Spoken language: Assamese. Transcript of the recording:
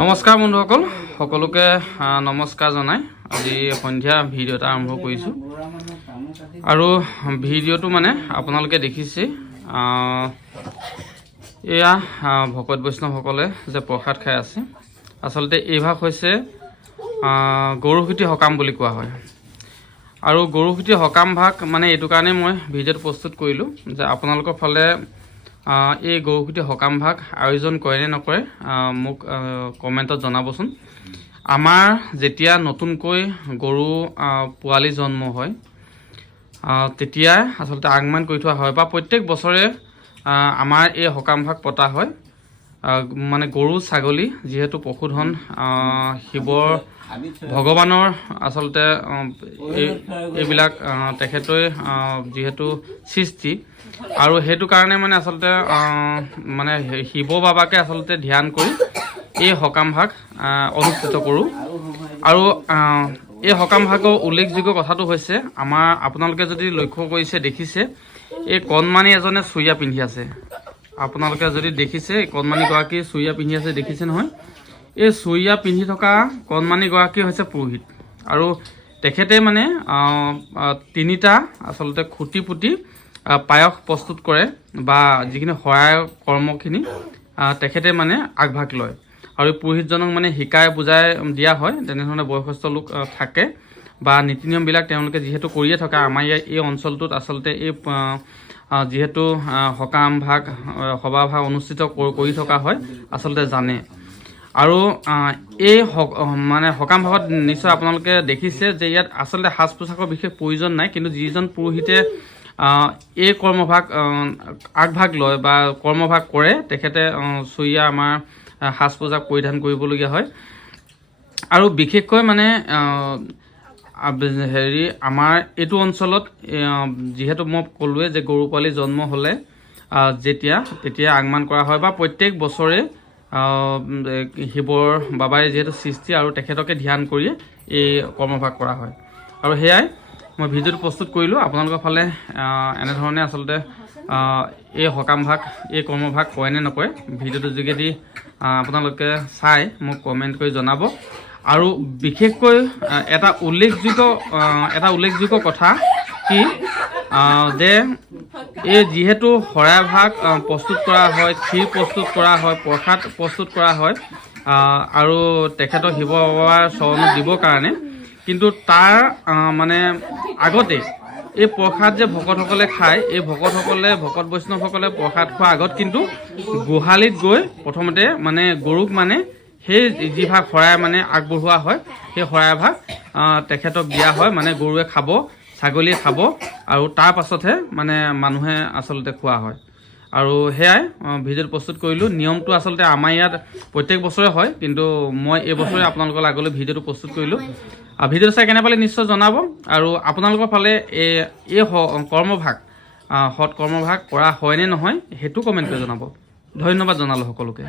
নমস্কাৰ বন্ধুসকল সকলোকে নমস্কাৰ জনাই আজি সন্ধিয়া ভিডিও এটা আৰম্ভ কৰিছো আৰু ভিডিওটো মানে আপোনালোকে দেখিছে এয়া ভকত বৈষ্ণৱসকলে যে প্ৰসাদ খাই আছে আসলতে এই ভাগ হৈছে গৰুহুতি হকাম বুলি কোৱা হয় আৰু গৰুহুতি হকাম ভাগ মানে এইটো কাৰণে মই ভিডিওত প্ৰস্তুত কৰিলো যে আপোনালোকৰ ফালে এই গৰুহুতি হকাম ভাগ আয়োজন কৰে নে নকৰে মোক কমেন্টত জনাবচোন আমাৰ যেতিয়া নতুনকৈ গৰু পোৱালি জন্ম হয় তেতিয়া আসলতে আগমান কৰি থোৱা হয় বা প্ৰত্যেক বছৰে আমাৰ এই হকাম ভাগ পতা হয় মানে গৰু ছাগলী যেহেতু পশুধন শিৱৰ ভগৱানৰ আসলতে এইবিলাক তেখেতই যেহেতু সৃষ্টি আৰু হেতু কাৰণে মানে আসলতে মানে শিৱ বাবাকে আসলতে ধ্যান কৰি এই হকাম ভাগ অনুষ্ঠিত কৰোঁ আৰু এই হকাম ভাগৰ উল্লেখযোগ্য কথাটো হৈছে আমাৰ আপোনালোকে যদি লক্ষ্য কৰিছে দেখিছে এই কণমানি এজনে চুইয়া পিন্ধি আছে আপোনালোকে যদি দেখিছে কণমানি গৰাকী চুইয়া পিন্ধি আছে দেখিছে নহয় এই চুইয়া পিন্ধি থকা কণমানি গৰাকী হৈছে পুৰোহিত আৰু তেখেতে মানে তিনিটা আসলতে খুঁটি পুতি পায়স প্ৰস্তুত কৰে বা যিখিনি সহায় কৰ্মখিনি তেখেতে মানে আগভাগ লয় আৰু পুৰোহিতজনক মানে শিকাই বুজাই দিয়া হয় তেনেধৰণে বয়সস্থ লোক থাকে বা নীতি নিয়মবিলাক তেওঁলোকে যিহেতু কৰিয়ে থকা আমাৰ এই অঞ্চলটোত আসলতে এই যেহেতু হকাম ভাগ সভা ভাগ অনুষ্ঠিত কৰি থকা হয় আসলতে জানে আৰু এই মানে হকাম ভাগত নিশ্চয় আপোনালোকে দেখিছে যে ইয়াত আসলতে সাজ পোছাকৰ বিশেষ প্ৰয়োজন নাই কিন্তু যিজন পুৰোহিতে এই কৰ্মভাগ আগভাগ লয় বা কৰ্মভাগ কৰে তেখেতে চুইয়া আমাৰ সাজ পোছাক পৰিধান কৰিবলগীয়া হয় আৰু বিশেষকৈ মানে হেৰি আমাৰ এইটো অঞ্চলত যেহেতু মই ক'লোৱে যে গৰু পোৱালি জন্ম হ'লে তেতিয়া আগমান কৰা হয় বা প্ৰত্যেক বছৰে শিৱৰ বাবাই যিহেতু সৃষ্টি আৰু তেখেতকে ধ্যান কৰি এই কৰ্মভাগ কৰা হয় আৰু সেয়াই মই ভিডিওটো প্ৰস্তুত কৰিলোঁ আপোনালোকৰ ফালে এনেধৰণে আসলতে এই হকাম ভাগ এই কৰ্মভাগ কৰে নে নকৰে ভিডিওটোৰ যোগেদি আপোনালোকে চাই মোক কমেণ্ট কৰি জনাব আৰু বিশেষকৈ এটা উল্লেখযোগ্য কথা কি যে এই যিহেতু শৰাই ভাগ প্ৰস্তুত কৰা হয় ক্ষীৰ প্ৰস্তুত কৰা হয় প্ৰসাদ প্ৰস্তুত কৰা হয় আৰু তেখেতক শিৱ বাবাৰ চৰণত দিবৰ কাৰণে কিন্তু তাৰ মানে আগতে এই প্ৰসাদ যে ভকতসকলে খায় এই ভকত বৈষ্ণৱসকলে প্ৰসাদ খোৱাৰ আগত কিন্তু গোহালিত গৈ প্ৰথমতে মানে গৰুক মানে সেই যি ভাগ শৰাই মানে আগবঢ়োৱা হয় সেই শৰাই ভাগ তেখেতক দিয়া হয় মানে গৰুৱে খাব ছাগলীয়ে খাব আৰু তাৰ পাছতহে মানে মানুহে আচলতে খোৱা হয় আৰু সেয়াই ভিডিঅ'ত প্ৰস্তুত কৰিলোঁ নিয়মটো আচলতে আমাৰ ইয়াত প্ৰত্যেক বছৰে হয় কিন্তু মই এই বছৰে আপোনালোকৰ আগলৈ ভিডিঅ'টো প্ৰস্তুত কৰিলোঁ ভিডিঅ'টো চাই কেনে পালে নিশ্চয় জনাব আৰু আপোনালোকৰ ফালে এই কৰ্মভাগ সৎ কৰ্মভাগ কৰা হয়নে নহয় সেইটো কমেণ্ট কৰি জনাব ধন্যবাদ জনালোঁ সকলোকে